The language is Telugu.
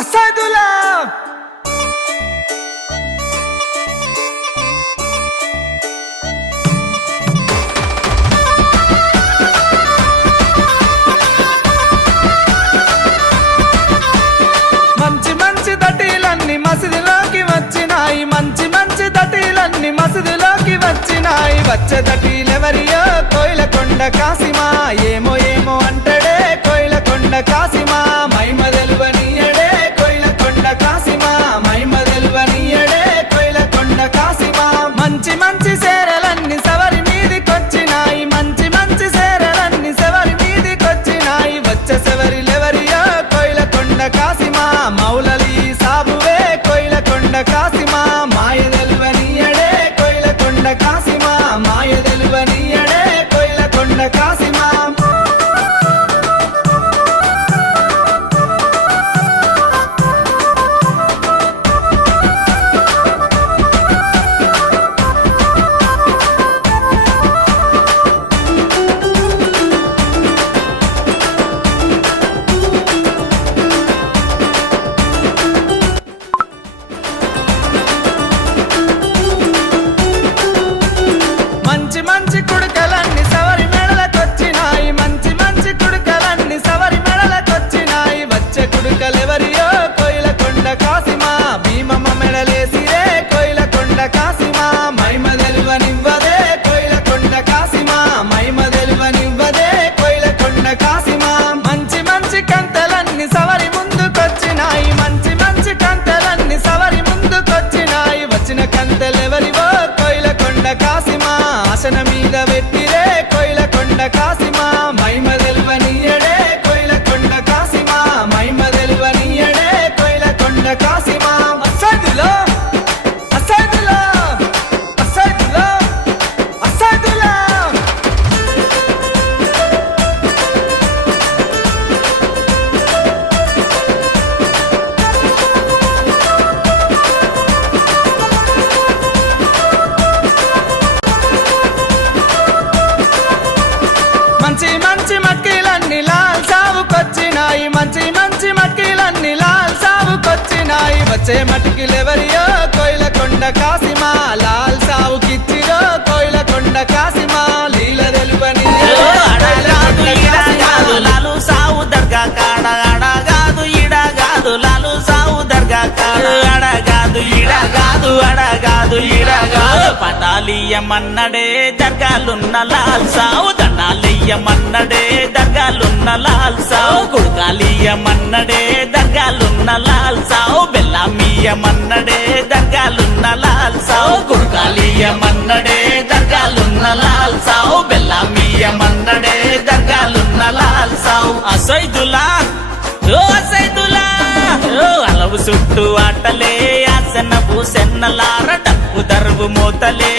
అసదులా మంచి మంచి దటీలన్నీ మసీదులోకి వచ్చినాయి, మంచి మంచి దటీలన్నీ మసీదులోకి వచ్చినాయి. వచ్చే దటీలెవరియో కోయిలకొండ కాసిమా, ఏమో ఏమో అంటడే కోయిలకొండ కాసిమా. మైమ తెలువనీయడే కోయిలకొండ కాసిమా, మైమ తెలువనీయడే కోయిలకొండ కాసిమా. మంచి మంచి సేరలన్నీ సవరి మీదికొచ్చినాయి, మంచి మంచి సేరలన్నీ సవరి మీదికొచ్చినాయి. వచ్చే సవరిలెవరియో కోయిలకొండ కాసిమా, మౌలలి సాబువే కోయిలకొండ కాసిమా. మాయ తెలువనీయడే కోయిలకొండ కాసిమా, మాయ తెలువనీయడే కోయిలకొండ కాసిమా. మంచి మంచి కుడుకలన్నీ సవరి మెడలకొచ్చినాయి, మంచి మంచి కుడుకలన్నీ సవరి మెడలకొచ్చినాయి. వచ్చే కుడుకలెవరియో కోయిలకొండ కాసిమా, భీమమ్మ మెడలేసిరే కోయిలకొండ కాసిమా. మైమ తెలువనివ్వదే కోయిలకొండ కాసిమా, మైమ తెలువనివ్వదే కోయిలకొండ కాసిమా. మంచి మంచి కంతలన్నీ సవరి ముందుకొచ్చినాయి, మంచి మంచి కంతలన్నీ సవరి ముందుకొచ్చినాయి. వచ్చిన కంతలెవరివో కోయిలకొండ కాసిమా, ఆసన మీద పెట్టిరే కోయిలకొండ కాసిమా. మైమ తెలువనీయడే కోయిలకొండ కాసిమా, మైమ తెలువనీయడే కోయిలకొండ కాసిమా. అసదులా అసదులా అసదులా అసదులా. మంచి మంచి మక్కీలన్నీ లాల్ సావుకొచ్చినాయి, మంచి మంచి మక్కీలన్నీ లాల్ సావుకొచ్చినాయి. వచ్చే మటుకిలెవరియో కోయిలకొండ కాసిమా, లాల్ సావుకిచ్చిరో కోయిలకొండ కాసిమా. లీల తెలువని లాలు సావు దర్గా కాడ అడగాదు ఇడగాదు, లాలు సావు దర్గా కాడ అడగాదు ఇడగాదు, అడగాదు ఇడగాదు. పటాలియమన్నడే దర్గాలున్న లాల్ సావు, దండాలియమన్నడే దర్గాలున్న లాల్ సావు. కుడుకాలియమన్నడే దర్గాలున్న లాల్ సావు, బెల్లామియమన్నడే దర్గాలున్న లాల్ సావు. కుడుకాలియమన్నడే దర్గాలున్న లాల్ సావు, బెల్లామియమన్నడే దర్గాలున్న లాల్ సావు. అసైదులా ఓ అసైదులా ఓ అలవు చుట్టూ ఆటలే, ఆసన పూసెన్నలార డప్పు దరువు మోతలే.